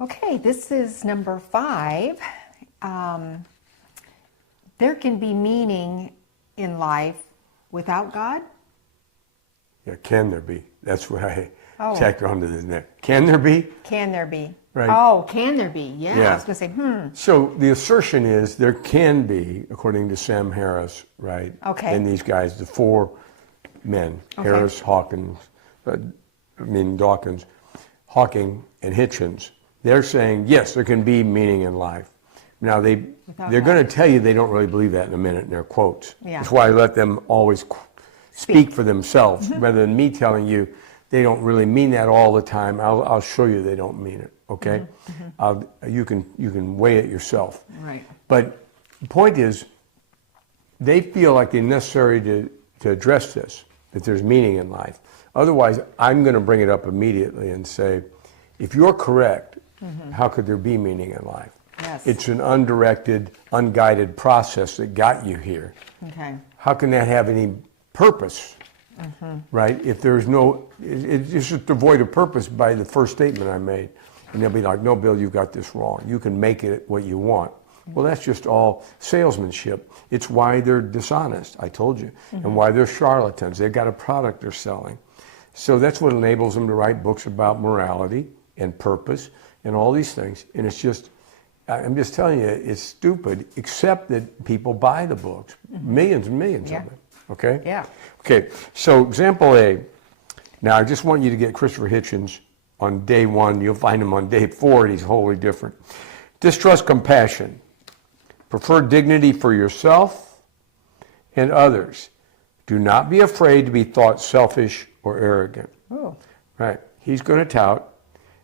Okay, this is number 5. There can be meaning in life without God? Yeah, can there be? That's what I Oh. tacked onto this next. Can there be? Can there be? Right. Oh, can there be? Yeah, Yeah. I was going to say, So the assertion is there can be, according to Sam Harris, right? Okay. And these guys, the 4 men, Okay. Harris, Dawkins, Hawking, and Hitchens, they're saying, yes, there can be meaning in life. Now, they're going to tell you they don't really believe that in a minute in their quotes. Yeah. That's why I let them always speak for themselves, rather than me telling you they don't really mean that all the time. I'll show you they don't mean it, okay? You can weigh it yourself. Right. But the point is, they feel like it's necessary to address this, that there's meaning in life. Otherwise, I'm going to bring it up immediately and say, if you're correct, how could there be meaning in life? Yes. It's an undirected, unguided process that got you here. Okay. How can that have any purpose, right? If there's no, it's just devoid of purpose by the first statement I made. And they'll be like, no, Bill, you got this wrong. You can make it what you want. Well, that's just all salesmanship. It's why they're dishonest, I told you, and why they're charlatans. They've got a product they're selling. So that's what enables them to write books about morality and purpose and all these things. And it's just, I'm just telling you, it's stupid, except that people buy the books, millions and millions of them, okay? Yeah. Okay, so example A. Now, I just want you to get Christopher Hitchens on day 1. You'll find him on day 4, and he's wholly different. Distrust compassion. Prefer dignity for yourself and others. Do not be afraid to be thought selfish or arrogant. Oh. Right. He's going to tout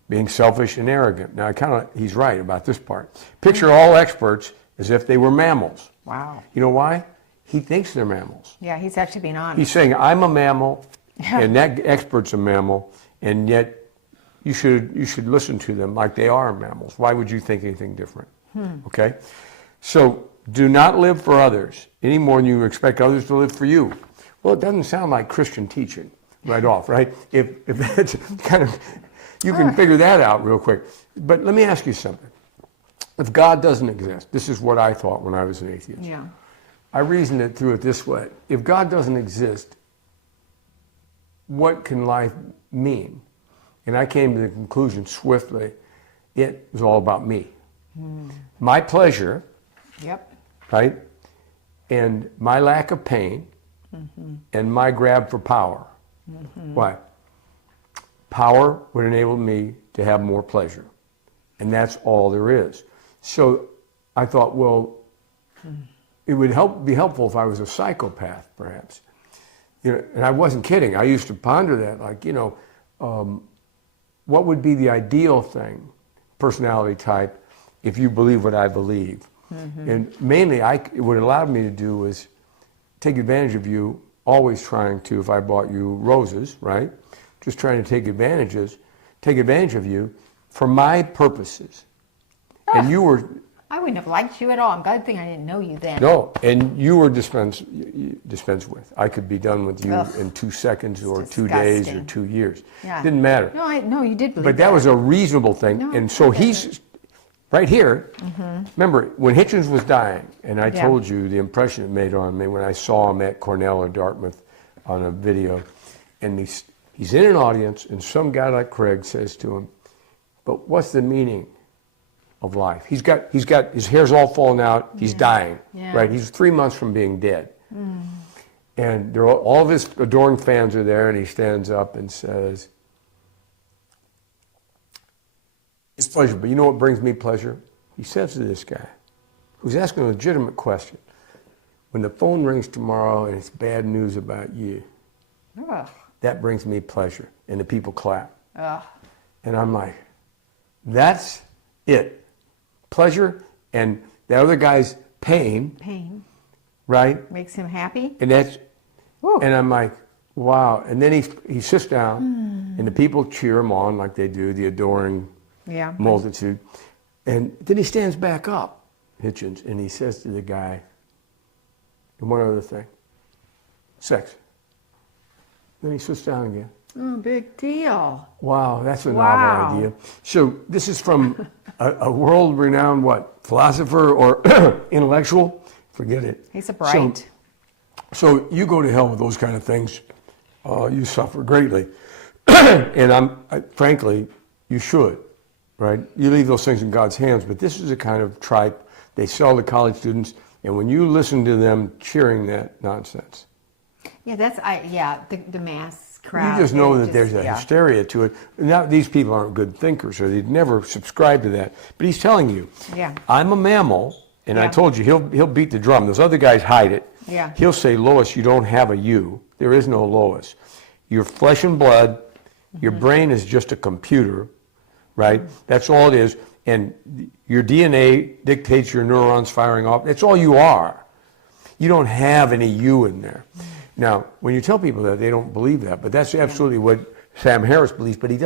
being selfish and arrogant. Now, he's right about this part. Picture all experts as if they were mammals. Wow. You know why? He thinks they're mammals. Yeah, he's actually being honest. He's saying, I'm a mammal, and that expert's a mammal, and yet you should listen to them like they are mammals. Why would you think anything different? Okay? So, do not live for others any more than you expect others to live for you. Well, it doesn't sound like Christian teaching right off, right? If that's kind of, you can figure that out real quick. But let me ask you something. If God doesn't exist, this is what I thought when I was an atheist. Yeah. I reasoned it through it this way. If God doesn't exist, what can life mean? And I came to the conclusion swiftly, it was all about me. My pleasure, Yep. right? And my lack of pain, and my grab for power. Why? Power would enable me to have more pleasure. And that's all there is. So I thought, well, it would be helpful if I was a psychopath, perhaps. You know, and I wasn't kidding. I used to ponder that, like, what would be the ideal thing, personality type, if you believe what I believe? And mainly, what it allowed me to do was take advantage of you, always trying to, if I bought you roses, right? Just trying to take advantage of you for my purposes. And you were... I wouldn't have liked you at all. Good thing I didn't know you then. No, and you were dispensed with. I could be done with you in 2 seconds or 2 days or 2 years. Yeah. Didn't matter. No, you did believe But that was a reasonable thing. No, and so I get he's right here. Remember, when Hitchens was dying, and I Yeah. told you the impression it made on me when I saw him at Cornell or Dartmouth on a video, and he's in an audience, and some guy like Craig says to him, but what's the meaning of life? He's got his hair's all falling out. He's dying, Yeah. right? He's 3 months from being dead. And all of his adoring fans are there, and he stands up and says, it's pleasure, but you know what brings me pleasure? He says to this guy, who's asking a legitimate question, when the phone rings tomorrow and it's bad news about you, Ugh. that brings me pleasure. And the people clap. Ugh. And I'm like, that's it. Pleasure and the other guy's pain, right? Makes him happy. And that's, Woo. and I'm like, wow. And then he sits down and the people cheer him on like they do, the adoring Yeah. multitude. And then he stands back up, Hitchens, and he says to the guy, and one other thing, sex. Then he sits down again. Oh, big deal. Wow, that's a Wow. novel idea. So this is from a world-renowned, what, philosopher or intellectual? Forget it. He's a bright. So you go to hell with those kind of things. You suffer greatly. And frankly, you should, right? You leave those things in God's hands, but this is a kind of tripe they sell to college students, and when you listen to them cheering that nonsense, Yeah, the mass crowd. you just know they that there's a yeah. hysteria to it. Now, these people aren't good thinkers, or they'd never subscribe to that. But he's telling you, Yeah. I'm a mammal, and I Yeah. told you, he'll beat the drum. Those other guys hide it. Yeah. He'll say, Lois, you don't have a you. There is no Lois. You're flesh and blood. Your brain is just a computer, right? That's all it is. And your DNA dictates your neurons firing off. That's all you are. You don't have any you in there. Now, when you tell people that, they don't believe that, but that's absolutely what Sam Harris believes, but he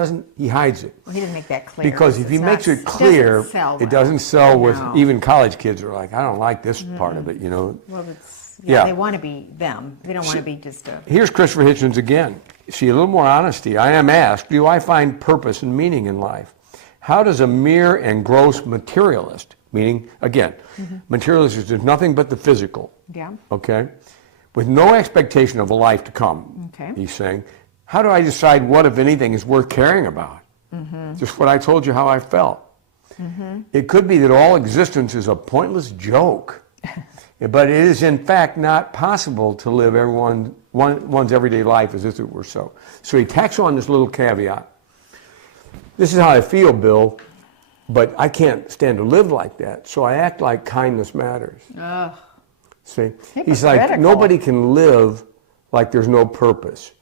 hides it. Well, he didn't make that clear. Because if he makes it clear, it doesn't sell with, even college kids are like, I don't like this part of it, you know. Well, Yeah. they want to be them. They don't want to be just a... Here's Christopher Hitchens again. See, a little more honesty. I am asked, do I find purpose and meaning in life? How does a mere and gross materialist, meaning, again, materialist is nothing but the physical, Yeah. okay, with no expectation of a life to come, Okay. he's saying, how do I decide what, if anything, is worth caring about? Just what I told you how I felt. It could be that all existence is a pointless joke, but it is in fact not possible to live one's everyday life as if it were so. So he tacks on this little caveat. This is how I feel, Bill, but I can't stand to live like that, so I act like kindness matters. Ugh. See, he's like, Hypocritical. nobody can live like there's no purpose.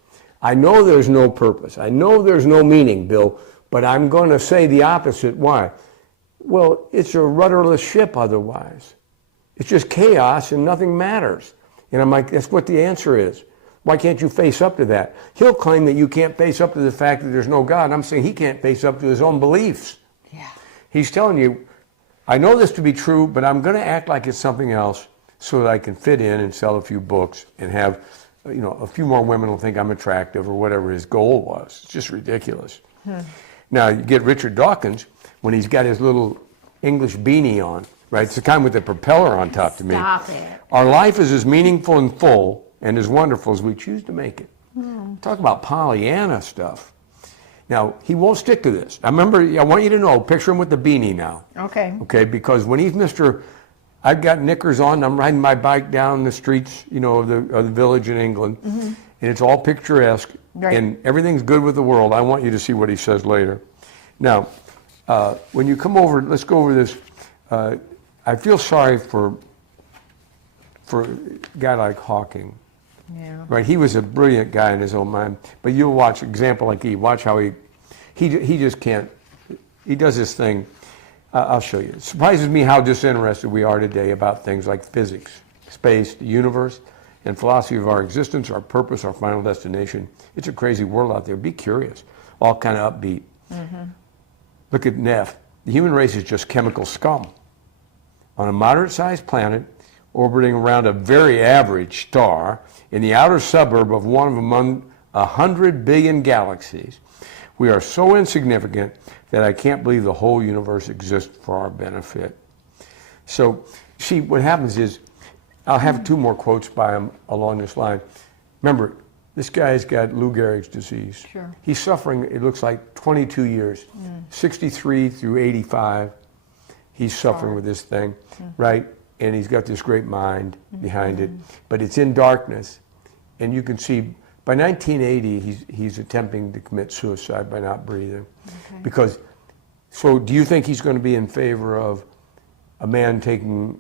I know there's no purpose. I know there's no meaning, Bill, but I'm going to say the opposite. Why? Well, it's a rudderless ship otherwise. It's just chaos and nothing matters. And I'm like, that's what the answer is. Why can't you face up to that? He'll claim that you can't face up to the fact that there's no God. I'm saying he can't face up to his own beliefs. Yeah. He's telling you, I know this to be true, but I'm going to act like it's something else so that I can fit in and sell a few books and have, you know, a few more women will think I'm attractive or whatever his goal was. It's just ridiculous. Now, you get Richard Dawkins when he's got his little English beanie on, right? It's the kind with the propeller on top to me. Stop it. Our life is as meaningful and full and as wonderful as we choose to make it. Talk about Pollyanna stuff. Now, he won't stick to this. I want you to know, picture him with the beanie now. Okay. Okay, because when he's Mr. I've got knickers on, I'm riding my bike down the streets, you know, of the village in England, and it's all picturesque, Right. and everything's good with the world. I want you to see what he says later. Now, when you come over, let's go over this. I feel sorry for a guy like Hawking. Yeah. Right, he was a brilliant guy in his own mind, but you'll watch example like watch how he just can't. He does this thing. I'll show you. It surprises me how disinterested we are today about things like physics, space, the universe, and philosophy of our existence, our purpose, our final destination. It's a crazy world out there. Be curious. All kind of upbeat. Look at Neff. The human race is just chemical scum. On a moderate-sized planet, orbiting around a very average star, in the outer suburb of one of among 100 billion galaxies, we are so insignificant that I can't believe the whole universe exists for our benefit. So, see, what happens is, I'll have two more quotes by him along this line. Remember, this guy's got Lou Gehrig's disease. Sure. He's suffering, it looks like, 22 years, 63 through 85. He's suffering with this thing, right? And he's got this great mind behind it, but it's in darkness. And you can see by 1980, he's attempting to commit suicide by not breathing. Okay. Because, so do you think he's going to be in favor of a man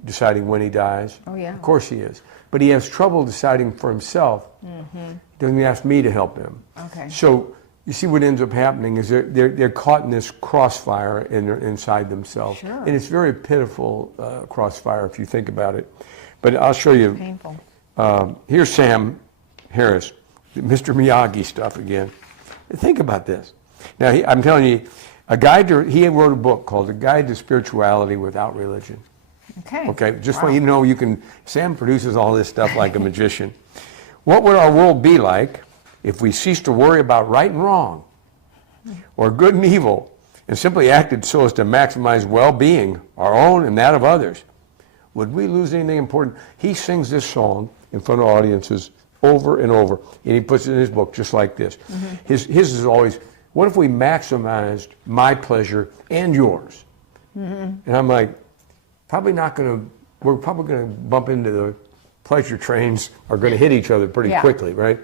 deciding when he dies? Oh, yeah. Of course he is. But he has trouble deciding for himself. He doesn't ask me to help him. Okay. So you see what ends up happening is they're caught in this crossfire inside themselves. Sure. And it's very pitiful crossfire if you think about it. But I'll show you. Painful. Here's Sam Harris, Mr. Miyagi stuff again. Think about this. Now, I'm telling you, he wrote a book called A Guide to Spirituality Without Religion. Okay. Okay, just want you to know Sam produces all this stuff like a magician. What would our world be like if we cease to worry about right and wrong, or good and evil, and simply acted so as to maximize well-being, our own and that of others, would we lose anything important? He sings this song in front of audiences over and over, and he puts it in his book just like this. His is always, what if we maximized my pleasure and yours? And I'm like, we're probably going to bump into the pleasure trains, are going to hit each other pretty quickly, right?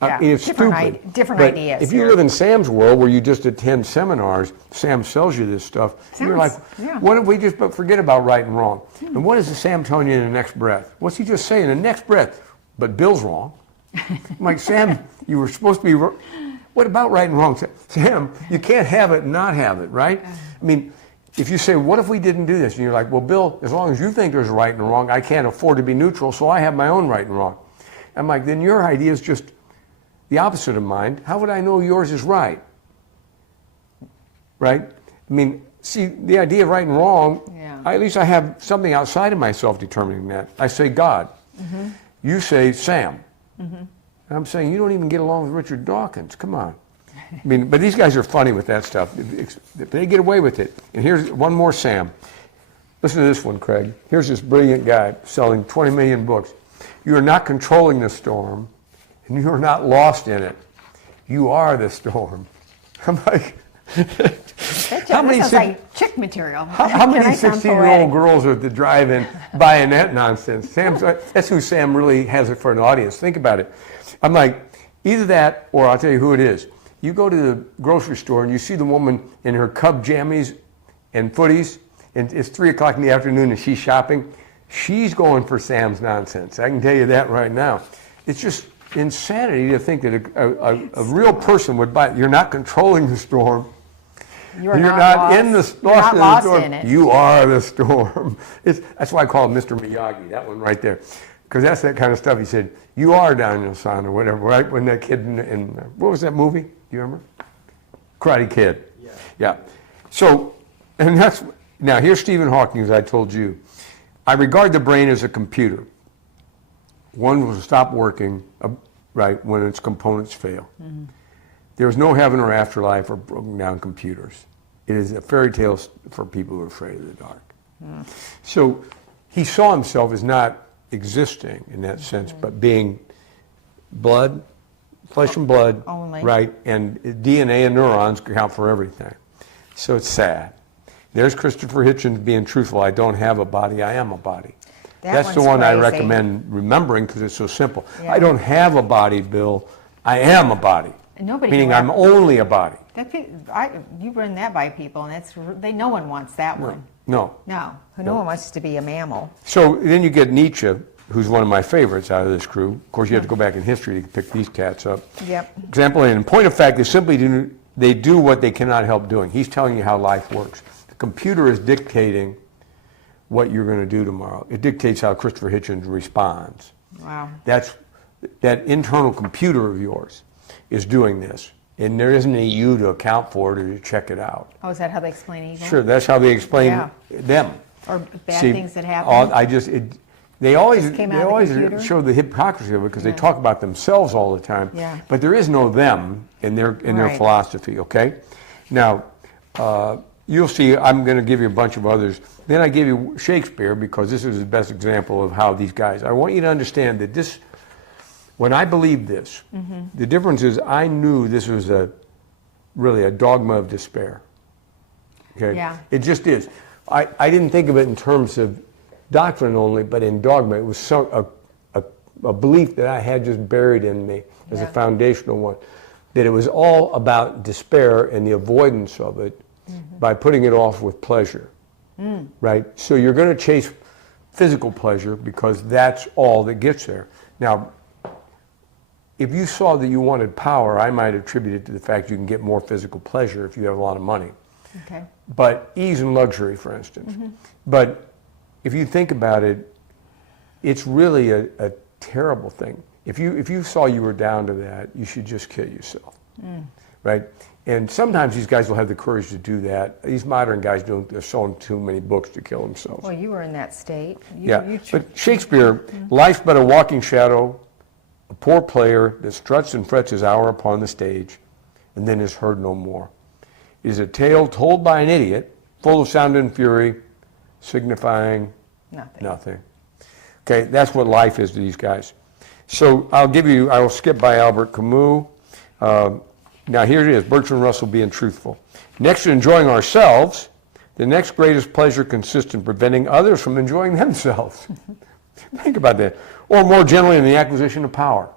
Yeah. It's Different stupid. ideas If you here. live in Sam's world where you just attend seminars, Sam sells you this stuff. You're like, what if we just forget about right and wrong? And what is the Sam telling you in the next breath? What's he just saying in the next breath? But Bill's wrong. I'm like, Sam, you were supposed to be. What about right and wrong? Sam, you can't have it and not have it, right? I mean, if you say, what if we didn't do this? And you're like, well, Bill, as long as you think there's right and wrong, I can't afford to be neutral, so I have my own right and wrong. I'm like, then your idea is just the opposite of mine. How would I know yours is right? Right? I mean, see, the idea of right and wrong, at least I have something outside of myself determining that. I say God. You say Sam. And I'm saying, you don't even get along with Richard Dawkins. Come on. I mean, but these guys are funny with that stuff. They get away with it. And here's one more Sam. Listen to this one, Craig. Here's this brilliant guy selling 20 million books. You are not controlling the storm, and you are not lost in it. You are the storm. I'm like, How many sounds like chick material. how many 16-year-old girls are at the drive-in buying that nonsense? That's who Sam really has it for an audience. Think about it. I'm like, either that, or I'll tell you who it is. You go to the grocery store and you see the woman in her Cub jammies and footies, and it's 3 o'clock in the afternoon and she's shopping. She's going for Sam's nonsense. I can tell you that right now. It's just insanity to think that a real person would buy it. You're not controlling the storm. You're not in the storm. in it. You are the storm. That's why I call him Mr. Miyagi, that one right there. Because that's that kind of stuff. He said, you are Daniel-san or whatever, right? When that kid in what was that movie? Do you remember? Karate Kid. Yeah. So, and now here's Stephen Hawking, as I told you. I regard the brain as a computer. One will stop working, right, when its components fail. There is no heaven or afterlife or broken down computers. It is a fairy tale for people who are afraid of the dark. So he saw himself as not existing in that sense, but being blood, flesh and blood, only. Right, and DNA and neurons count for everything. So it's sad. There's Christopher Hitchens being truthful. I don't have a body, I am a body. That's the one I recommend remembering because it's so simple. I don't have a body, Bill. I am a body. Meaning I'm only a body. You run that by people, and no one wants that one. No. No one wants to be a mammal. So then you get Nietzsche, who's one of my favorites out of this crew. Of course, you have to go back in history to pick these cats up. Yep. Example, in point of fact, they do what they cannot help doing. He's telling you how life works. The computer is dictating what you're going to do tomorrow. It dictates how Christopher Hitchens responds. Wow. That internal computer of yours is doing this. And there isn't any you to account for it or to check it out. Oh, is that how they explain evil? Sure, that's how they explain them. Or bad things that happen. They always show the hypocrisy of it because they talk about themselves all the time. Yeah. But there is no them in their philosophy, okay? Now, you'll see, I'm going to give you a bunch of others. Then I give you Shakespeare because this is the best example of how these guys, I want you to understand that this, when I believed this, the difference is I knew this was really a dogma of despair. Okay? Yeah. It just is. I didn't think of it in terms of doctrine only, but in dogma. It was a belief that I had just buried in me as a foundational one, that it was all about despair and the avoidance of it by putting it off with pleasure, right? So you're going to chase physical pleasure because that's all that gets there. Now, if you saw that you wanted power, I might attribute it to the fact you can get more physical pleasure if you have a lot of money. Okay. But ease and luxury, for instance. But if you think about it, it's really a terrible thing. If you saw you were down to that, you should just kill yourself, right? And sometimes these guys will have the courage to do that. These modern guys don't. They're selling too many books to kill themselves. Well, you were in that state. But Shakespeare, life's but a walking shadow, a poor player that struts and frets his hour upon the stage, and then is heard no more. It is a tale told by an idiot, full of sound and fury, signifying nothing. Okay, that's what life is to these guys. So I will skip by Albert Camus. Now here it is, Bertrand Russell being truthful. Next to enjoying ourselves, the next greatest pleasure consists in preventing others from enjoying themselves. Think about that. Or more generally, in the acquisition of power.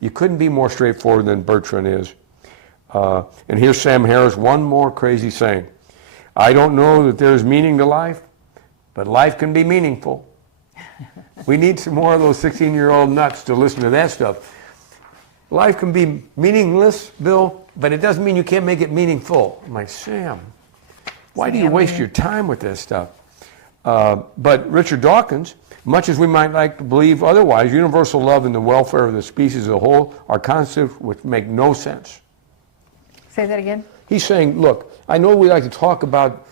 You couldn't be more straightforward than Bertrand is. And here's Sam Harris, one more crazy saying. I don't know that there's meaning to life, but life can be meaningful. We need some more of those 16-year-old nuts to listen to that stuff. Life can be meaningless, Bill, but it doesn't mean you can't make it meaningful. I'm like, Sam, why do you waste your time with this stuff? But Richard Dawkins, much as we might like to believe otherwise, universal love and the welfare of the species as a whole are concepts which make no sense. Say that again. He's saying, look, I know we like to talk about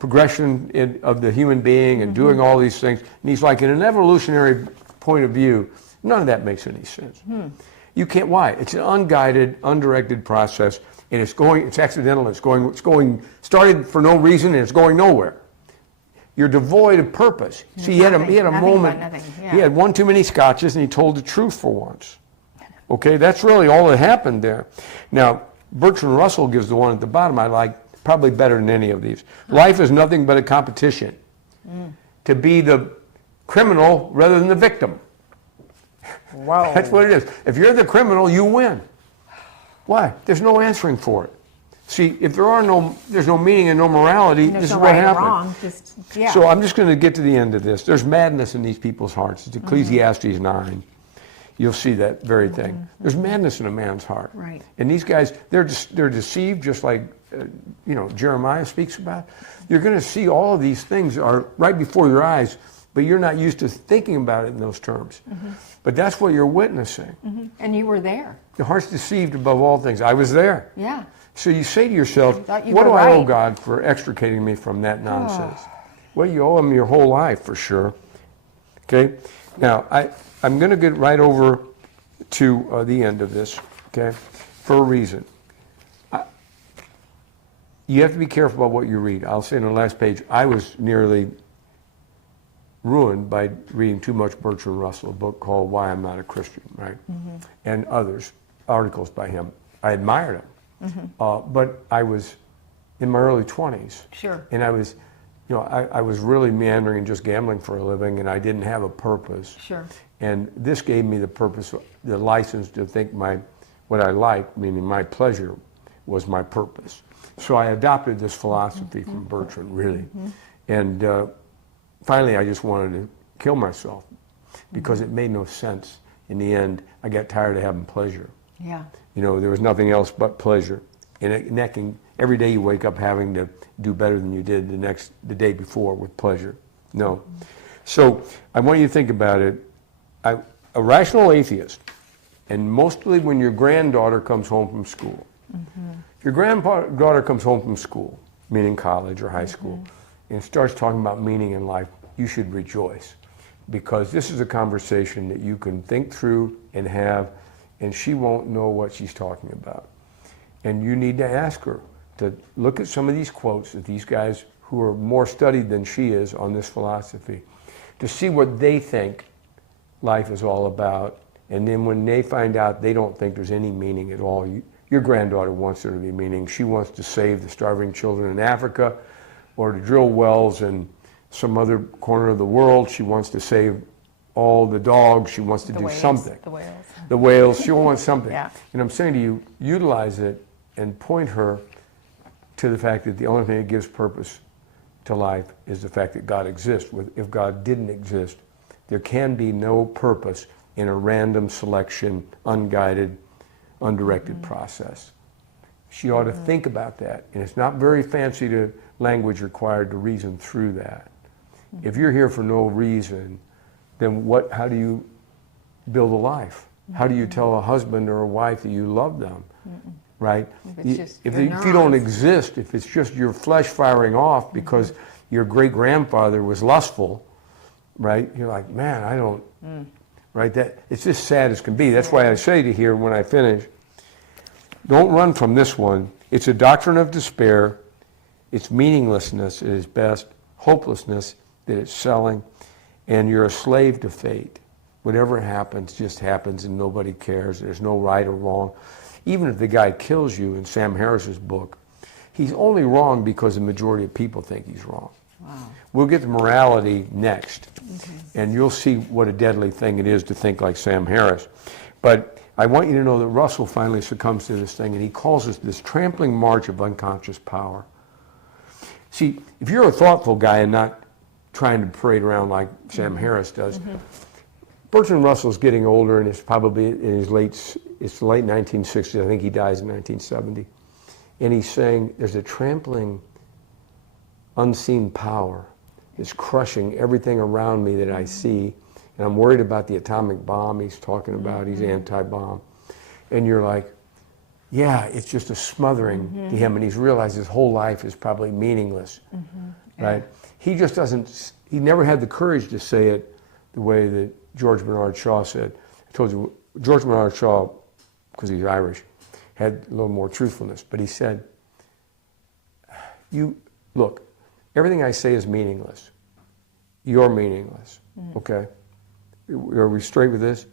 progression of the human being and doing all these things, and he's like, in an evolutionary point of view, none of that makes any sense. You can't, why? It's an unguided, undirected process, and it's accidental, it's going, started for no reason, and it's going nowhere. You're devoid of purpose. See, he had a moment, he had one too many scotches, and he told the truth for once. Okay, that's really all that happened there. Now, Bertrand Russell gives the one at the bottom I like probably better than any of these. Life is nothing but a competition to be the criminal rather than the victim. Wow. That's what it is. If you're the criminal, you win. Why? There's no answering for it. See, if there's no meaning and no morality, this is what happened. So I'm just going to get to the end of this. There's madness in these people's hearts. It's Ecclesiastes 9. You'll see that very thing. There's madness in a man's heart. Right. And these guys, they're deceived, just like Jeremiah speaks about. You're going to see all of these things are right before your eyes, but you're not used to thinking about it in those terms. But that's what you're witnessing. And you were there. The heart's deceived above all things. I was there. Yeah. So you say to yourself, what do I owe God for extricating me from that nonsense? Well, you owe him your whole life for sure. Okay? Now, I'm going to get right over to the end of this, okay, for a reason. You have to be careful about what you read. I'll say on the last page, I was nearly ruined by reading too much Bertrand Russell, a book called Why I'm Not a Christian, right? And others, articles by him. I admired him. But I was in my early 20s. Sure. And I was, I was really meandering and just gambling for a living, and I didn't have a purpose. Sure. And this gave me the purpose, the license to think what I liked, meaning my pleasure, was my purpose. So I adopted this philosophy from Bertrand, really. And finally, I just wanted to kill myself because it made no sense. In the end, I got tired of having pleasure. Yeah. There was nothing else but pleasure. And every day you wake up having to do better than you did the day before with pleasure. No. So I want you to think about it. A rational atheist, and mostly when your granddaughter comes home from school. If your granddaughter comes home from school, meaning college or high school, and starts talking about meaning in life, you should rejoice. Because this is a conversation that you can think through and have, and she won't know what she's talking about. And you need to ask her to look at some of these quotes that these guys who are more studied than she is on this philosophy, to see what they think life is all about. And then when they find out they don't think there's any meaning at all, your granddaughter wants there to be meaning. She wants to save the starving children in Africa, or to drill wells in some other corner of the world. She wants to save all the dogs. She wants to do something. The whales. The whales. She wants something. Yeah. And I'm saying to you, utilize it and point her to the fact that the only thing that gives purpose to life is the fact that God exists. If God didn't exist, there can be no purpose in a random selection, unguided, undirected process. She ought to think about that. And it's not very fancy language required to reason through that. If you're here for no reason, then how do you build a life? How do you tell a husband or a wife that you love them? Right? If you don't exist, if it's just your flesh firing off because your great-grandfather was lustful, right? You're like, man, right? That it's just sad as can be. That's why I say to here when I finish, don't run from this one. It's a doctrine of despair. It's meaninglessness at its best, hopelessness that it's selling, and you're a slave to fate. Whatever happens just happens and nobody cares. There's no right or wrong. Even if the guy kills you in Sam Harris's book, he's only wrong because the majority of people think he's wrong. Wow. We'll get to morality next, Okay. and you'll see what a deadly thing it is to think like Sam Harris. But I want you to know that Russell finally succumbs to this thing, and he calls it this trampling march of unconscious power. See, if you're a thoughtful guy and not trying to parade around like Sam Harris does, Bertrand Russell's getting older, and it's probably in his late 1960s. I think he dies in 1970. And he's saying there's a trampling, unseen power that's crushing everything around me that I see. And I'm worried about the atomic bomb he's talking about. He's anti-bomb. And you're like, yeah, it's just a smothering to him. And he's realized his whole life is probably meaningless, right? He just doesn't, he never had the courage to say it the way that George Bernard Shaw said. I told you, George Bernard Shaw, because he's Irish, had a little more truthfulness. But he said, look, everything I say is meaningless. You're meaningless, okay? Are we straight with this?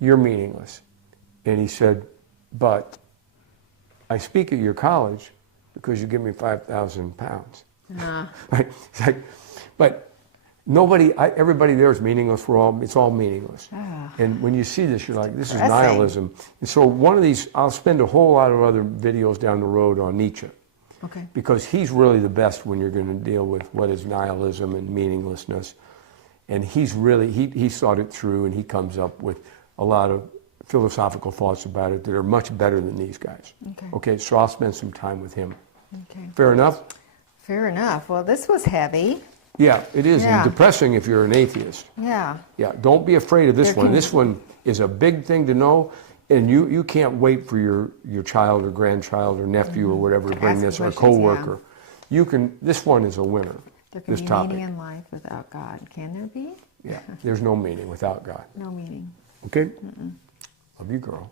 You're meaningless. And he said, but I speak at your college because you give me 5,000 pounds. Right? It's like, but everybody there is meaningless. It's all meaningless. And when you see this, you're like, this is nihilism. And so one of these, I'll spend a whole lot of other videos down the road on Nietzsche. Okay. Because he's really the best when you're going to deal with what is nihilism and meaninglessness. And he's really, he's thought it through, and he comes up with a lot of philosophical thoughts about it that are much better than these guys. Okay, so I'll spend some time with him. Okay. Fair enough? Fair enough. Well, this was heavy. Yeah, it is, Yeah. and depressing if you're an atheist. Yeah. Yeah, don't be afraid of this There one. can- This one is a big thing to know, and you can't wait for your child or grandchild or nephew or whatever to bring Ask this, or a questions, coworker. You can. This one is a winner. There can This be topic. meaning in life without God. Can there be? Yeah, there's no meaning without God. No meaning. Okay? Love you, girl.